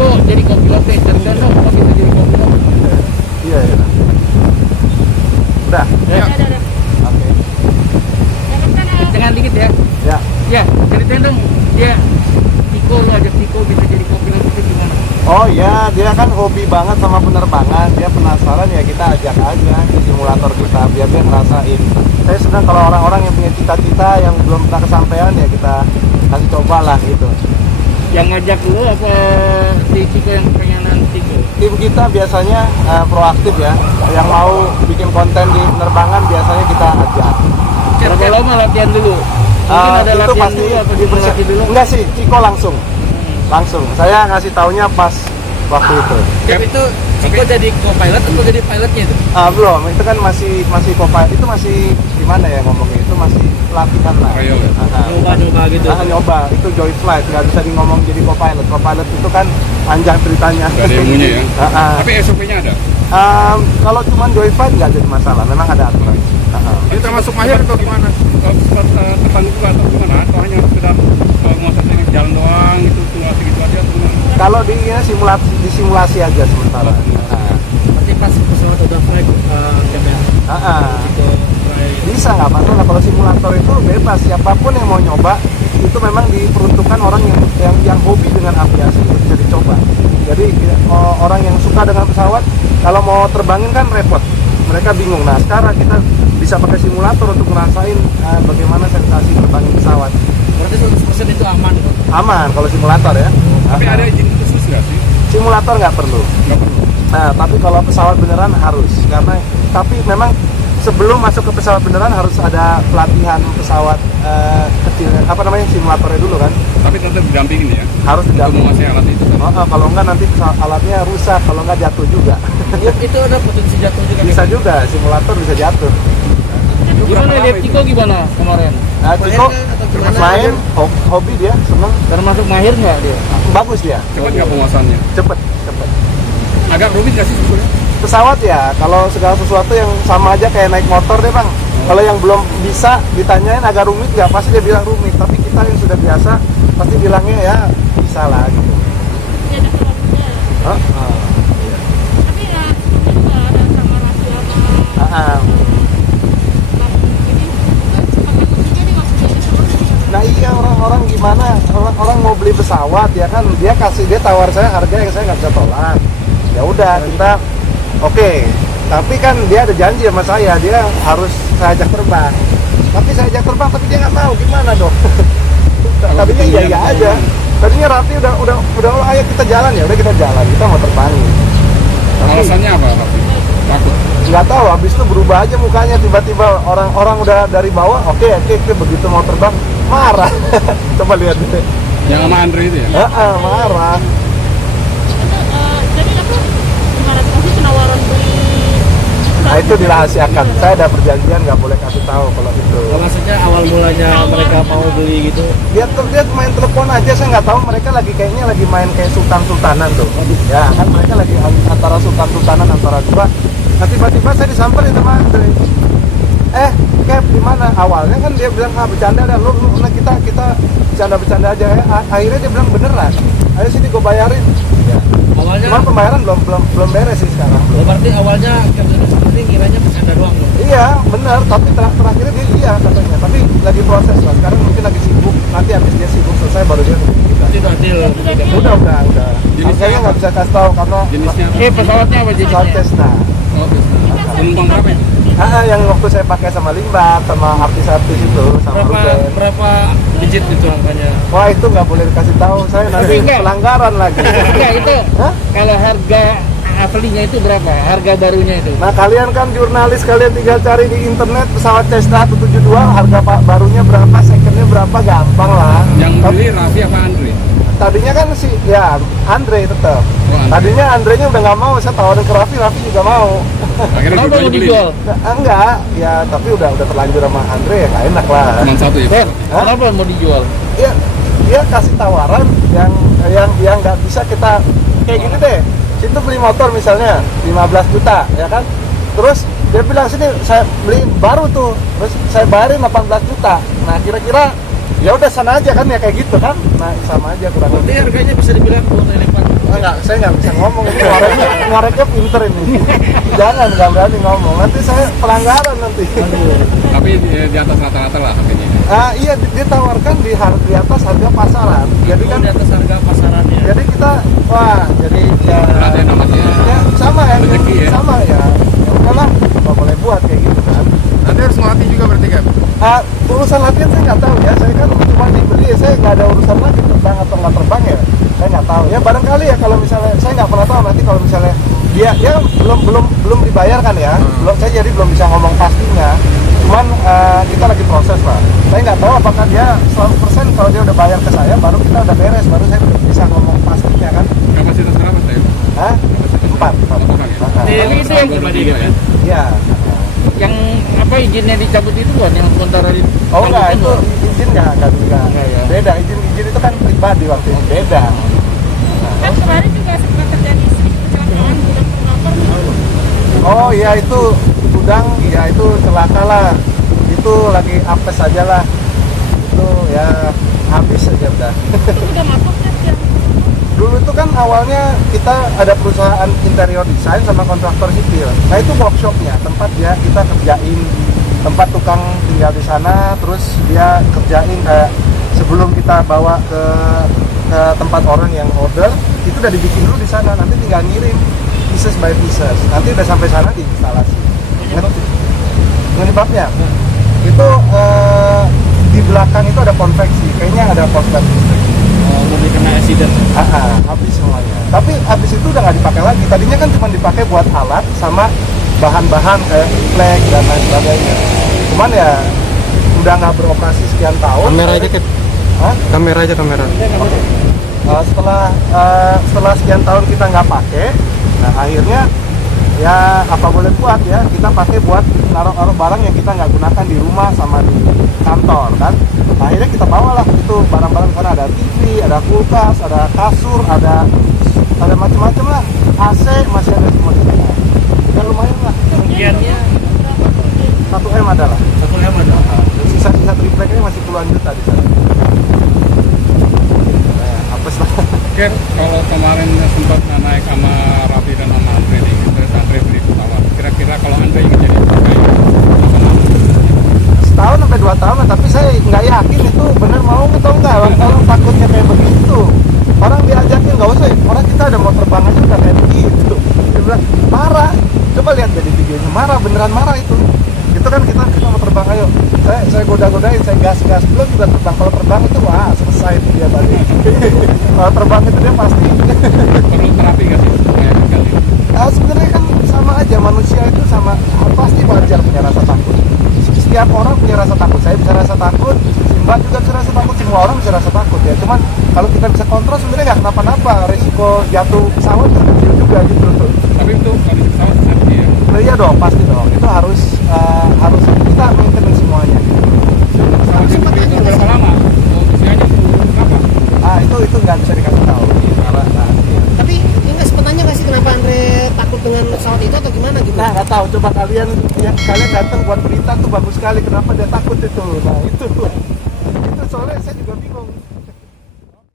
Ciko jadi kopilot deh, cerita dong, kok bisa jadi kopilot? Iya ya. Udah. Ya. Oke. Jangan dikit ya. Ya. Ya, ceritain dong, dia Ciko, lu ajak Ciko bisa jadi kopilot itu gimana? Oh ya, dia kan hobi banget sama penerbangan. Dia penasaran ya, kita ajak aja di simulator kita biar dia ngerasain. Saya senang kalau orang-orang yang punya cita-cita yang belum pernah kesampaian ya kita kasih coba lah gitu. Yang ngajak lu apa si Ciko yang pengenan Ciko? Tim kita biasanya proaktif ya. Yang mau bikin konten di penerbangan biasanya kita ajak. Berapa lama latihan dulu? Mungkin ada Itu latihan pasti dulu atau dipersiapin dulu? Enggak sih, Ciko langsung. Saya ngasih taunya pas waktu itu. Itu Ciko jadi co-pilot atau jadi pilotnya itu? Belum, itu kan masih co-pilot, itu masih gimana ya ngomongnya, itu masih pelatihan lah. Nyoba gitu. Nyoba, itu joy flight, nggak bisa di ngomong jadi co-pilot. Co-pilot itu kan panjang ceritanya. Gak ada ilmunya ya? Tapi Tapi SOP-nya ada? kalau cuma joy flight nggak jadi masalah, memang ada aturan. Itu termasuk mahir atau gimana? Tertanggung juga atau gimana? Atau hanya sekedar ngosot ini jalan doang, itu simulasi gitu aja atau gimana? Kalau di simulasi aja sementara. Berarti pas pesawat udah flight Bisa nggak masalah, kalau simulator itu bebas, siapapun yang mau nyoba itu memang diperuntukkan orang yang hobi dengan aviasi itu bisa dicoba. Jadi orang yang suka dengan pesawat kalau mau terbangin kan repot, mereka bingung. Nah sekarang kita bisa pakai simulator untuk ngerasain bagaimana sensasi terbangin pesawat. Berarti 100% itu aman kok? Aman kalau simulator ya. Tapi ada izin khusus nggak sih? Simulator nggak perlu. Nggak perlu. Nah tapi kalau pesawat beneran harus, tapi memang sebelum masuk ke pesawat beneran harus ada pelatihan pesawat kecil, simulatornya dulu kan. Tapi tetap didampingin ya? Harus Untuk didampingin. menguasai alat itu. Kalau enggak nanti alatnya rusak, kalau enggak jatuh juga. Itu ada potensi jatuh juga? Bisa juga, simulator bisa jatuh. Gimana lihat Ciko gimana kemarin? Nah, Ciko atau gimana? main, hobi dia, seneng, Termasuk mahir nggak dia? bagus dia, Cepat nggak penguasaannya? cepet. Agak rumit nggak sih sebetulnya? Pesawat ya, kalau segala sesuatu yang sama aja kayak naik motor deh bang. Kalau yang belum bisa ditanyain agak rumit nggak, pasti dia bilang rumit. Tapi kita yang sudah biasa pasti bilangnya ya bisa lah gitu. Ya ada kelompoknya. Hah? Tapi ya itu juga ada sama rasio sama ini pakai kuncinya nih maksudnya itu sama. Nah iya, orang-orang gimana, orang mau beli pesawat ya kan, dia tawar saya harga yang saya nggak bisa tolak. Ya udah kita oke. Tapi kan dia ada janji sama saya, dia harus saya ajak terbang. Tapi saya ajak terbang tapi dia nggak mau, gimana dong? Tadinya iya aja. Tadinya Raffi udah oh, ayo kita jalan, ya udah kita jalan, kita mau terbangin. Tapi Alasannya apa? Takut? nggak tahu, habis itu berubah aja mukanya, tiba-tiba orang udah dari bawah, oke, begitu mau terbang marah. Coba lihat deh. Yang sama Andre itu ya? Marah. Jadi apa gimana tuh kasih penawaran beli? Nah itu dirahasiakan, saya ada perjanjian nggak boleh kasih tahu kalau itu. Maksudnya awal mulanya mereka mau beli gitu? Dia main telepon aja, saya nggak tahu mereka kayaknya lagi main kayak sultan-sultanan tuh. Ya kan mereka lagi antara sultan-sultanan antara dua. Nah tiba-tiba saya disamperin sama Andre. Cap di mana? Awalnya kan dia bilang bercanda dan nah kita bercanda aja. Akhirnya dia bilang beneran. Ayo sini gue bayarin. Ya. Awalnya? Cuman pembayaran belum beres sih sekarang. Berarti awalnya ini kiranya bercanda doang loh? Iya bener, tapi terakhirnya dia iya katanya. Tapi lagi proses lah. Sekarang mungkin lagi sibuk. Nanti habis dia sibuk selesai baru dia hubungi kita. Itu deal. Udah. Jenisnya Kayaknya nggak bisa kasih tahu karena Jenisnya apa? Pesawatnya apa pesawat jenisnya? Cessna. Oh, penumpang berapa itu? Yang waktu saya pakai sama Limbat, sama artis-artis itu, sama Ruben. Berapa digit itu angkanya? Wah itu nggak boleh dikasih tahu, saya nanti Tapi enggak. pelanggaran lagi. Enggak itu. Hah? Kalau harga aslinya itu berapa? Harga barunya itu? Nah kalian kan jurnalis, kalian tinggal cari di internet pesawat Cessna 172 harga barunya berapa, secondnya berapa, gampang lah. Yang beli Raffi apa Andre? Tadinya kan Andre tetap. Andre. Tadinya Andrenya udah nggak mau, saya tawarin ke Raffi juga mau. Akhirnya Kenapa mau dua-duanya beli. dijual? Nah, enggak, ya tapi udah terlanjur sama Andre ya nggak enak lah. Cuma satu ya? Beb, Hah? kenapa mau dijual? Dia kasih tawaran yang nggak bisa kita kayak gini deh. Situ beli motor misalnya 15 juta ya kan, terus dia bilang sini saya beli baru tuh, terus saya bayarin 18 juta. Nah kira-kira ya udah sana aja kan ya kayak gitu kan. Nah sama aja kurang Berarti lebih. harganya bisa dibilang buat relevan. Enggak, saya nggak bisa ngomong ini ngoreknya pinter ini. Jangan nggak berani ngomong. Nanti saya pelanggaran nanti. Tapi di atas rata-rata lah harganya. Iya ditawarkan di atas harga pasaran. Jadi kan Di atas harga pasarannya. jadi kita jadi ya, Berat ya namanya. ya sama ya, Rezeki ya. sama ya. Ya udahlah, nggak boleh buat kayak gitu kan. Nanti harus ngelatih juga berarti kan? Urusan latihan saya nggak tahu ya. Saya kan cuma dibeli, saya nggak ada urusan lagi terbang atau nggak terbang ya. Saya nggak tahu. Ya barangkali ya kalau misalnya saya nggak pernah tahu nanti kalau misalnya dia belum dibayarkan ya. Saya jadi belum bisa ngomong pastinya. Cuman kita lagi proses lah. Saya nggak tahu apakah dia 100% kalau dia udah bayar ke saya, baru kita udah beres, baru saya bisa ngomong pastinya kan. Kapasitas berapa saya? Hah? Empat orang ya? Itu yang Pribadi ya. Iya. yang apa izinnya dicabut itu kan yang sementara di Oh enggak, itu izin nggak ya. beda. Izin itu kan pribadi waktu itu beda. Kan kemarin juga sempat terjadi sedikit kecelakaan gudang termotor. Oh iya itu gudang, ya itu celaka lah. Itu lagi apes aja lah. Itu ya habis aja udah. Itu udah masuk kan ya? Dulu itu kan awalnya kita ada perusahaan interior design sama kontraktor sipil. Nah itu workshopnya, tempat dia kita kerjain, tempat tukang tinggal di sana, terus dia kerjain kayak sebelum kita bawa ke tempat orang yang order, itu udah dibikin dulu di sana, nanti tinggal ngirim pieces by pieces. Nanti udah sampai sana diinstalasi. Penyebabnya itu di belakang itu ada konveksi, kayaknya ada korslet listrik. Murni kena accident. Habis semuanya. Tapi habis itu udah nggak dipakai lagi. Tadinya kan cuma dipakai buat alat sama bahan-bahan kayak flag dan lain sebagainya. Cuman ya udah nggak beroperasi sekian tahun. Kamera aja Kep. Hah? Kamera aja kamera. Setelah sekian tahun kita nggak pakai, nah akhirnya ya apa boleh buat ya, kita pakai buat naruh barang yang kita nggak gunakan di rumah sama di kantor kan. Akhirnya kita bawalah itu barang-barang, karena ada TV, ada kulkas, ada kasur, ada macam-macam lah, AC masih ada semua di sana. Ya lumayan lah, Sekiannya 1 M ada lah. 1 M ada. Sisa-sisa tripleknya masih puluhan juta di sana. Apes lah. Oke, kalau kemarin sempat naik sama Raffi dan sama Andre nih, terus Andre beli pesawat. Kira-kira kalau Andre ingin jadi pilot, Setahun sampai 2 tahun lah, tapi saya nggak yakin itu bener mau atau enggak. Orang takutnya kayak begitu. Orang diajakin nggak usah, orang kita ada mau terbang aja udah kayak begitu. Dia bilang marah. Coba lihat jadi videonya, marah, beneran marah itu. Itu kan kita mau terbang, ayo. Saya goda-godain, saya gas belum juga terbang. Kalau terbang itu wah selesai itu dia tadi. Kalau terbang itu dia pasti. perlu terapi nggak sih? Kayak kali. Sebenarnya kan sama aja, manusia itu sama, pasti wajar punya rasa takut. Setiap orang punya rasa takut. Saya bisa rasa takut, Mbak juga bisa rasa takut, semua orang bisa rasa takut ya. Cuman kalau kita bisa kontrol sebenarnya nggak kenapa-napa. Risiko jatuh pesawat kecil juga gitu. Tapi itu kondisi pesawat safety ya. Nah, iya dong, pasti dong. Itu harus kita maintenance semuanya. Pesawat yang dibeli itu berapa lama? Usianya berapa? Itu nggak bisa dikasih tahu. Iya. Tapi ini nggak sempat tanya nggak sih kenapa Andre takut dengan pesawat itu atau gimana gitu? Nah, nggak tahu. Coba kalian datang buat berita tuh bagus sekali. Kenapa dia takut itu? Nah, itu soalnya saya juga bingung.